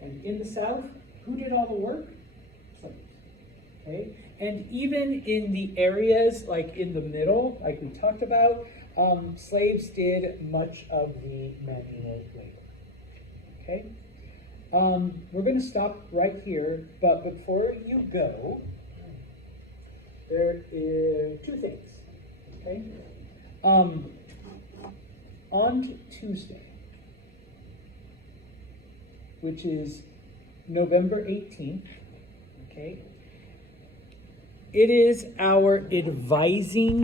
And in the South, who did all the work? Slaves, okay? And even in the areas like in the middle, like we talked about, slaves did much of the manual labor, okay? We're going to stop right here, but before you go, there are two things, okay? On Tuesday, which is November 18th, okay, it is our advising